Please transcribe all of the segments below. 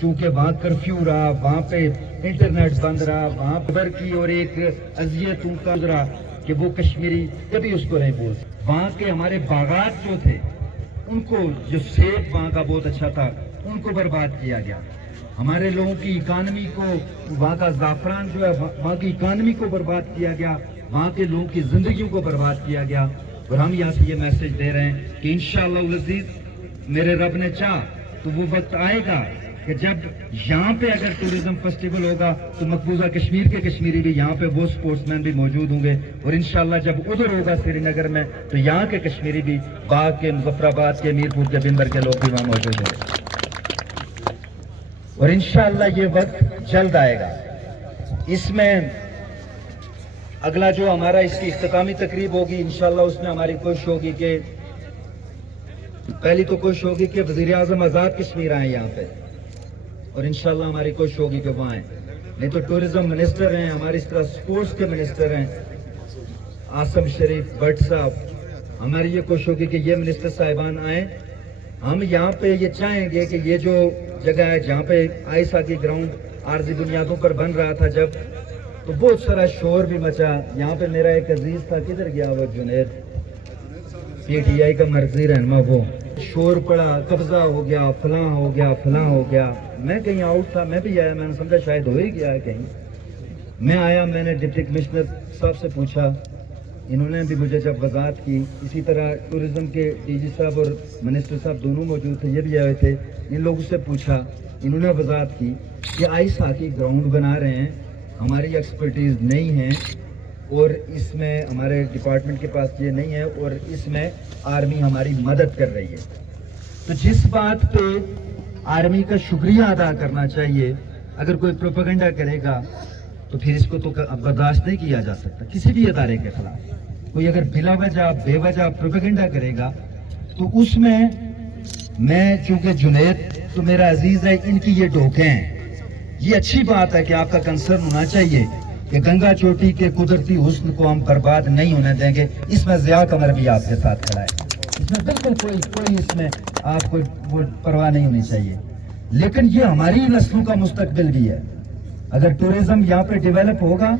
چونکہ وہاں کرفیو رہا، وہاں پہ انٹرنیٹ بند رہا، وہاں خبر کی اور ایک اذیتوں کا گزرا کہ وہ کشمیری کبھی اس کو نہیں بول سکتے۔ وہاں کے ہمارے باغات جو تھے ان کو، جو سیب وہاں کا بہت اچھا تھا، ان کو برباد کیا گیا۔ ہمارے لوگوں کی اکانومی کو، وہاں کا زعفران جو ہے وہاں کی اکانومی کو برباد کیا گیا، وہاں کے لوگوں کی زندگیوں کو برباد کیا گیا۔ اور ہم یہاں سے یہ میسج دے رہے ہیں کہ انشاءاللہ العزیز میرے رب نے چاہ تو وہ وقت آئے گا کہ جب یہاں پہ اگر ٹورزم فیسٹیول ہوگا تو مقبوضہ کشمیر کے کشمیری بھی یہاں پہ وہ سپورٹس مین بھی موجود ہوں گے، اور انشاءاللہ جب ادھر ہوگا سری نگر میں تو یہاں کے کشمیری بھی، باغ کے، مظفر آباد کے، میرپور کے، بندر کے لوگ بھی وہاں موجود ہوں گے، اور انشاءاللہ یہ وقت جلد آئے گا۔ اس میں اگلا جو ہمارا اس کی اختتامی تقریب ہوگی انشاءاللہ، اس میں ہماری کوشش ہوگی کہ پہلی تو کوشش ہوگی کہ وزیر اعظم آزاد کشمیر آئیں یہاں پہ، اور انشاءاللہ ہماری کوشش ہوگی کہ وہ آئیں۔ نہیں تو ٹورزم منسٹر ہیں ہماری، اس طرح سپورٹس کے منسٹر ہیں آصم شریف بٹ صاحب، ہماری یہ کوشش ہوگی کہ یہ منسٹر صاحبان آئیں۔ ہم یہاں پہ یہ چاہیں گے کہ یہ جو جگہ ہے جہاں پہ آئس ہاکی گراؤنڈ عارضی بنیادوں پر بن رہا تھا جب، تو بہت سارا شور بھی مچا۔ یہاں پہ میرا ایک عزیز تھا، کدھر گیا وہ جنید، پی ٹی آئی کا مرکزی رہنما، وہ شور پڑا، قبضہ ہو گیا، فلاں ہو گیا، فلاں ہو گیا۔ میں کہیں آؤٹ تھا، میں بھی آیا، میں نے سمجھا شاید ہو ہی گیا ہے کہیں۔ میں آیا، میں نے ڈپٹی کمشنر صاحب سے پوچھا، انہوں نے بھی مجھے جب وضاحت کی، اسی طرح ٹورزم کے ڈی جی صاحب اور منسٹر صاحب دونوں موجود تھے، یہ بھی آئے تھے، ان لوگوں سے پوچھا، انہوں نے وضاحت کی کہ آئس ہاکی گراؤنڈ بنا رہے ہیں، ہماری ایکسپرٹیز نہیں ہے، اور اس میں ہمارے ڈپارٹمنٹ کے پاس یہ نہیں ہے، اور اس میں آرمی ہماری مدد کر رہی ہے۔ تو جس بات پہ آرمی کا شکریہ ادا کرنا چاہیے، اگر کوئی پروپیگنڈا کرے گا تو پھر اس کو تو برداشت نہیں کیا جا سکتا کسی بھی ادارے کے خلاف۔ کوئی اگر بلا وجہ بے وجہ پروپیگنڈا کرے گا تو اس میں چونکہ جنید تو میرا عزیز ہے، ان کی یہ ڈوکے ہیں۔ یہ اچھی بات ہے کہ آپ کا کنسرن ہونا چاہیے کہ گنگا چوٹی کے قدرتی حسن کو ہم برباد نہیں ہونے دیں گے۔ اس میں ضیاء قمر بھی آپ کے ساتھ کھڑا ہے، اس میں بالکل کوئی اس میں آپ کو پرواہ نہیں ہونی چاہیے، لیکن یہ ہماری نسلوں کا مستقبل بھی ہے۔ اگر ٹورزم یہاں پہ ڈیولپ ہوگا،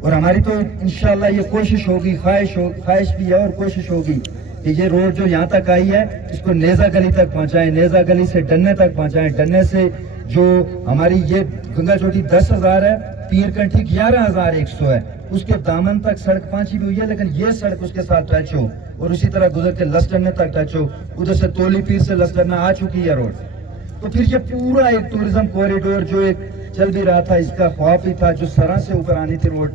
اور ہماری تو انشاءاللہ یہ کوشش ہوگی، خواہش بھی ہے اور کوشش ہوگی کہ یہ روڈ جو یہاں تک آئی ہے اس کو نیزہ گلی تک پہنچائیں، نیزہ گلی سے ڈنے تک پہنچائیں، ڈنے سے جو ہماری یہ گنگا چوٹی 10,000 ہے، پیر کنٹھی 11,100 ہے، اس کے دامن تک سڑک پہنچی بھی ہوئی ہے، لیکن یہ سڑک اس کے ساتھ ٹچ ہو، اور اسی طرح گزر کے لسٹرنے تک ٹچ ہو، ادھر سے تولی پیر سے لسٹرنا آ چکی ہے روڈ، تو پھر یہ پورا ایک ٹورزم کوریڈور جو ایک چل بھی رہا تھا، اس کا خواب بھی تھا، جو سرا سے اوپر آنی تھی روڈ،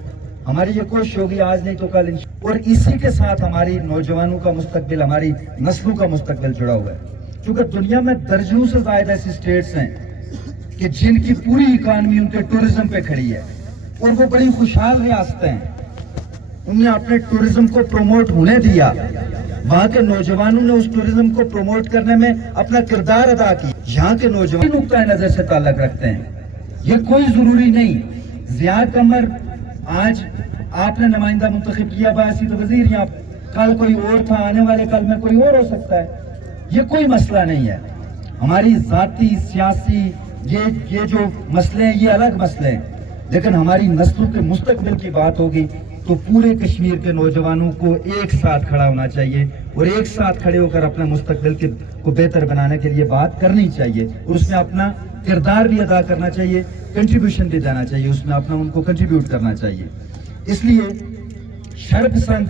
ہماری یہ کوشش ہوگی آج نہیں تو کل اور اسی کے ساتھ ہماری نوجوانوں کا مستقبل، ہماری نسلوں کا مستقبل جڑا ہوا ہے، کیونکہ دنیا میں درجنوں سے زائد ایسی اسٹیٹس ہیں کہ جن کی پوری اکانومی ان کے ٹورزم پہ کھڑی ہے، اور وہ بڑی خوشحال ریاستیں ہیں، انہوں نے اپنے ٹورزم کو پروموٹ ہونے دیا، وہاں کے نوجوانوں نے اس ٹورزم کو پروموٹ کرنے میں اپنا کردار ادا کیا۔ یہاں کے نوجوان نقطۂ نظر سے تعلق رکھتے ہیں، یہ کوئی ضروری نہیں ضیاء قمر آج آپ نے نمائندہ منتخب کیا باسط وزیر، یا کل کوئی اور تھا، آنے والے کل میں کوئی اور ہو سکتا ہے، یہ کوئی مسئلہ نہیں ہے۔ ہماری ذاتی سیاسی یہ جو مسئلے ہیں یہ الگ مسئلے ہیں، لیکن ہماری نسلوں کے مستقبل کی بات ہوگی تو پورے کشمیر کے نوجوانوں کو ایک ساتھ کھڑا ہونا چاہیے، اور ایک ساتھ کھڑے ہو کر اپنے مستقبل کو بہتر بنانے کے لیے بات کرنی چاہیے، اور اس میں اپنا کردار بھی ادا کرنا چاہیے، کنٹریبیوشن بھی دینا چاہیے، اس میں اپنا ان کو کنٹریبیوٹ کرنا چاہیے۔ اس لیے شرپسند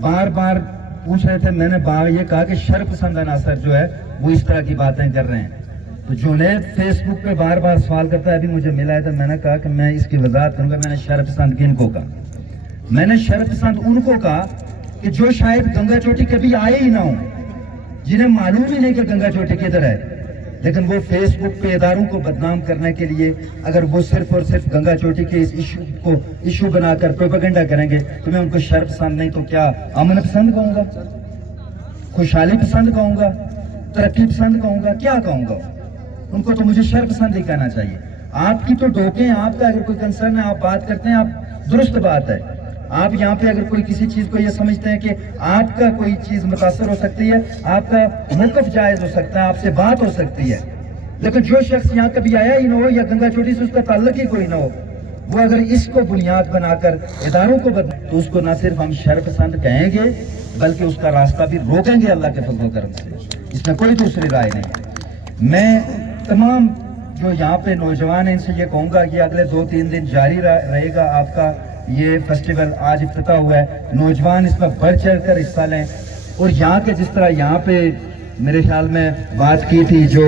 بار بار پوچھ رہے تھے، میں نے یہ کہا کہ شرپسند عناصر جو ہے وہ اس طرح کی باتیں کر رہے ہیں، تو جنید فیس بک پہ بار بار سوال کرتا ہے، ابھی مجھے ملا ہے تو میں نے کہا کہ میں اس کی وضاحت کروں گا۔ میں نے شرپسند کن کو کہا؟ میں نے شرپسند ان کو کہا کہ جو شاید گنگا چوٹی کبھی آئے ہی نہ ہوں، جنہیں معلوم ہی نہیں کہ گنگا چوٹی کدھر ہے، لیکن وہ فیس بک پہ اداروں کو بدنام کرنے کے لیے اگر وہ صرف اور صرف گنگا چوٹی کے اس ایشو بنا کر پروپیگنڈا کریں گے تو میں ان کو شرپسند نہیں تو کیا امن پسند کہوں گا، خوشحالی پسند کہوں گا، ترقی پسند کہوں گا، کیا کہوں گا؟ ان کو تو مجھے شرپسند ہی کہنا چاہیے۔ آپ کی تو ڈوکے ہیں، آپ کا اگر کوئی کنسرن ہے آپ بات کرتے ہیں، آپ درست بات ہے، آپ یہاں پہ اگر کوئی کسی چیز کو یہ سمجھتے ہیں کہ آپ کا کوئی چیز متاثر ہو سکتی ہے، آپ کا موقف جائز ہو سکتا ہے، آپ سے بات ہو سکتی ہے، لیکن جو شخص یہاں کبھی آیا ہی نہ ہو یا گنگا چوٹی سے اس کا تعلق ہی کوئی نہ ہو, وہ اگر اس کو بنیاد بنا کر اداروں کو بدلا تو اس کو نہ صرف ہم شر پسند کہیں گے بلکہ اس کا راستہ بھی روکیں گے اللہ کے فضل و کرم سے. اس میں کوئی دوسری رائے نہیں. میں تمام جو یہاں پہ نوجوان ہیں ان سے یہ کہوں گا کہ اگلے 2-3 دن جاری رہے گا آپ کا یہ فیسٹیول. آج افتتاح ہوا ہے, نوجوان اس میں بڑھ چڑھ کر حصہ لیں. اور یہاں کے جس طرح یہاں پہ میرے خیال میں بات کی تھی جو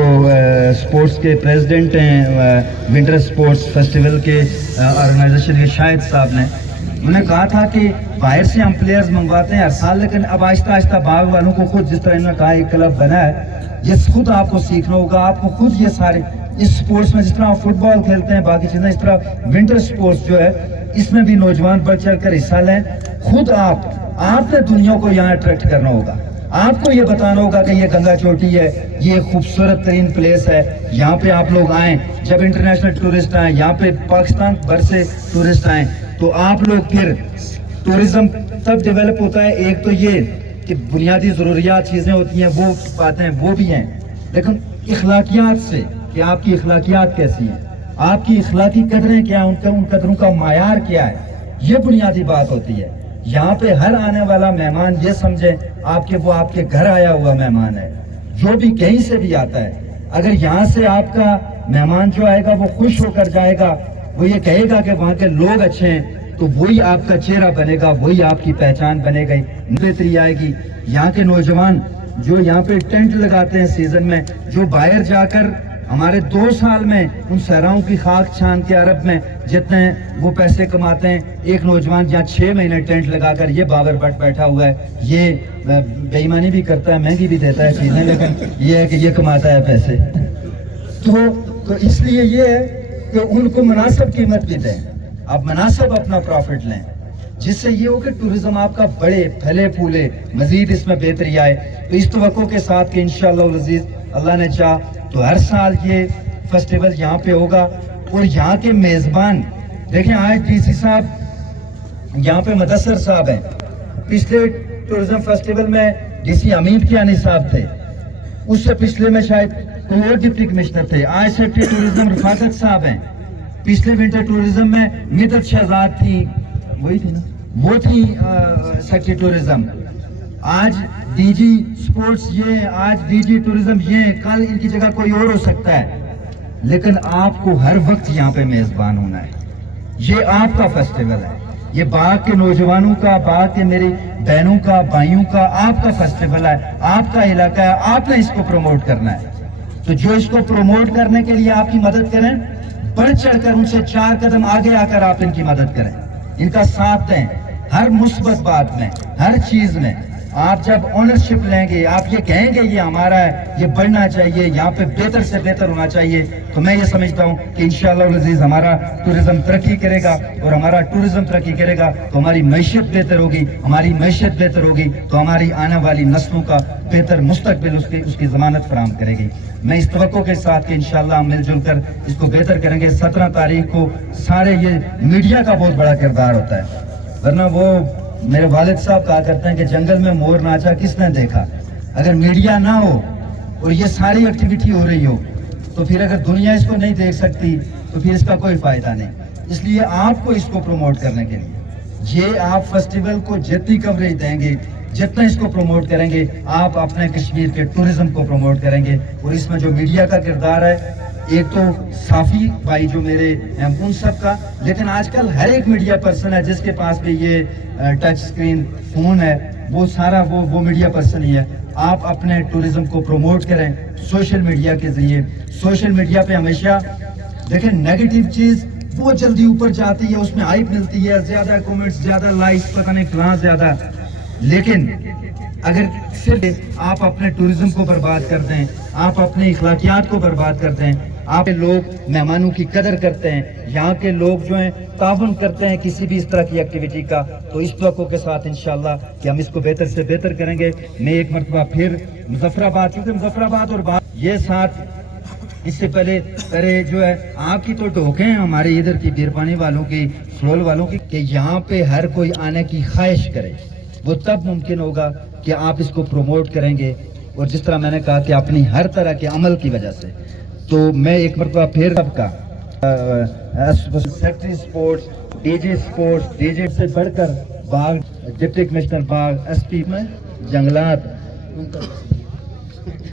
سپورٹس کے پریزیڈنٹ ہیں ونٹر سپورٹس فیسٹیول کے آرگنائزیشن کے شاہد صاحب نے, انہوں نے کہا تھا کہ باہر سے ہم پلیئرز منگواتے ہیں ہر سال, لیکن اب آہستہ آہستہ باغ والوں کو خود جس طرح انہوں نے کہا ایک کلب بنا ہے, یہ خود آپ کو سیکھنا ہوگا. آپ کو خود یہ سارے اس سپورٹس میں جس طرح آپ فٹ بال کھیلتے ہیں باقی چیزیں, اس طرح ونٹر سپورٹس جو ہے اس میں بھی نوجوان بڑھ چڑھ کر حصہ لیں. خود آپ نے دنیا کو یہاں اٹریکٹ کرنا ہوگا. آپ کو یہ بتانا ہوگا کہ یہ گنگا چوٹی ہے, یہ خوبصورت ترین پلیس ہے, یہاں پہ آپ لوگ آئیں. جب انٹرنیشنل ٹورسٹ آئیں یہاں پہ پاکستان بھر سے ٹورسٹ آئیں تو آپ لوگ پھر ٹورزم تب ڈیولپ ہوتا ہے. ایک تو یہ کہ بنیادی ضروریات چیزیں ہوتی ہیں وہ باتیں وہ بھی ہیں, لیکن اخلاقیات سے کہ آپ کی اخلاقیات کیسی ہیں, آپ کی اخلاقی قدریں کیا ہیں, ان قدروں کا معیار کیا ہے, یہ بنیادی بات ہوتی ہے. یہاں پہ ہر آنے والا مہمان یہ سمجھے وہ آپ کے گھر آیا ہوا مہمان ہے. جو بھی کہیں سے بھی آتا ہے, اگر یہاں سے آپ کا مہمان جو آئے گا وہ خوش ہو کر جائے گا, وہ یہ کہے گا کہ وہاں کے لوگ اچھے ہیں, تو وہی آپ کا چہرہ بنے گا, وہی آپ کی پہچان بنے گی, بہتری آئے گی. یہاں کے نوجوان جو یہاں پہ ٹینٹ لگاتے ہیں سیزن میں, جو باہر جا کر ہمارے 2 سال میں ان صحراؤں کی خاک چھان کے عرب میں جتنے وہ پیسے کماتے ہیں, ایک نوجوان جہاں 6 مہینے ٹینٹ لگا کر یہ بابر بٹ بیٹھا ہوا ہے, یہ بے ایمانی بھی کرتا ہے, مہنگی بھی دیتا ہے چیزیں, لیکن یہ ہے کہ یہ کماتا ہے پیسے. تو اس لیے یہ ہے کہ ان کو مناسب قیمت بھی دیں, آپ مناسب اپنا پروفٹ لیں, جس سے یہ ہو کہ ٹورزم آپ کا بڑے پھلے پھولے, مزید اس میں بہتری آئے. تو اس توقع کے ساتھ کہ انشاءاللہ العزیز اللہ نے چاہ تو ہر سال یہ فیسٹیول یہاں پہ ہوگا. اور یہاں کے میزبان دیکھیں, آج ڈی سی صاحب یہاں پہ مدثر صاحب ہیں, پچھلے ٹورزم فیسٹیول میں ڈی سی حمید کیانی صاحب تھے, اس سے پچھلے میں شاید کوئی اور ڈپٹی کمشنر تھے, آج سیکرٹری ٹورزم رفاقت صاحب ہیں, پچھلے ونٹر ٹورزم میں مدت شہزاد تھی, وہی تھی نا, وہ تھی سیکرٹری ٹورزم. آج ڈی جی سپورٹس یہ, آج ڈی جی ٹورزم یہ, کل ان کی جگہ کوئی اور ہو سکتا ہے, لیکن آپ کو ہر وقت یہاں پہ میزبان ہونا ہے. یہ آپ کا فیسٹیول ہے, یہ باغ کے نوجوانوں کا, باغ کے میری بہنوں کا, بھائیوں کا, آپ کا فیسٹیول ہے, آپ کا علاقہ ہے, آپ نے اس کو پروموٹ کرنا ہے. تو جو اس کو پروموٹ کرنے کے لیے آپ کی مدد کریں, بڑھ چڑھ کر ان سے 4 قدم آگے آ کر آپ ان کی مدد کریں, ان کا ساتھ دیں ہر مثبت بات میں, ہر چیز میں. آپ جب اونرشپ لیں گے, آپ یہ کہیں گے یہ ہمارا ہے, یہ بڑھنا چاہیے, یہاں پہ بہتر سے بہتر ہونا چاہیے, تو میں یہ سمجھتا ہوں کہ انشاءاللہ العزیز ہمارا ٹورزم ترقی کرے گا, اور ہمارا ٹورزم ترقی کرے گا تو ہماری معیشت بہتر ہوگی, ہماری معیشت بہتر ہوگی تو ہماری آنے والی نسلوں کا بہتر مستقبل اس کی ضمانت فراہم کرے گی. میں اس توقع کے ساتھ کہ انشاءاللہ ہم مل جل کر اس کو بہتر کریں گے. 17 تاریخ کو سارے یہ میڈیا کا بہت بڑا کردار ہوتا ہے, ورنہ وہ میرے والد صاحب کہا کرتے ہیں کہ جنگل میں مور ناچا کس نے دیکھا. اگر میڈیا نہ ہو اور یہ ساری ایکٹیویٹی ہو رہی ہو تو پھر اگر دنیا اس کو نہیں دیکھ سکتی تو پھر اس کا کوئی فائدہ نہیں. اس لیے آپ کو اس کو پروموٹ کرنے کے لیے یہ آپ فیسٹیول کو جتنی کوریج دیں گے, جتنا اس کو پروموٹ کریں گے, آپ اپنے کشمیر کے ٹورزم کو پروموٹ کریں گے. اور اس میں جو میڈیا کا کردار ہے, ایک تو صافی بھائی جو میرے ہیں ان سب کا, لیکن آج کل ہر ایک میڈیا پرسن ہے جس کے پاس بھی یہ ٹچ سکرین فون ہے, وہ سارا وہ میڈیا پرسن ہی ہے. آپ اپنے ٹورزم کو پروموٹ کریں سوشل میڈیا کے ذریعے. سوشل میڈیا پہ ہمیشہ دیکھیں نیگیٹو چیز بہت جلدی اوپر جاتی ہے, اس میں ہائپ ملتی ہے, زیادہ کومنٹس, زیادہ لائکس, پتہ نہیں فلاں زیادہ. لیکن اگر صرف آپ اپنے ٹورزم کو برباد کر دیں, آپ اپنے اخلاقیات کو برباد کر دیں, آپ لوگ مہمانوں کی قدر کرتے ہیں, یہاں کے لوگ جو ہیں تعاون کرتے ہیں کسی بھی اس طرح کی ایکٹیویٹی کا, تو اس توقع کے ساتھ انشاءاللہ کہ ہم اس کو بہتر سے بہتر کریں گے. میں ایک مرتبہ پھر مظفرآباد, چونکہ مظفرآباد اور بات یہ ساتھ اس سے پہلے جو ہے آپ کی تو ٹوکیں ہیں ہمارے ادھر کی بیرپانی والوں کی, سلول والوں کی, کہ یہاں پہ ہر کوئی آنے کی خواہش کرے. وہ تب ممکن ہوگا کہ آپ اس کو پروموٹ کریں گے. اور جس طرح میں نے کہا کہ اپنی ہر طرح کے عمل کی وجہ سے تو میں ایک مرتبہ پھر سب کا سیکٹری سپورٹس ڈی جے سے بڑھ کر باغ ڈپٹی کمشنر باغ ایس پی میں جنگلات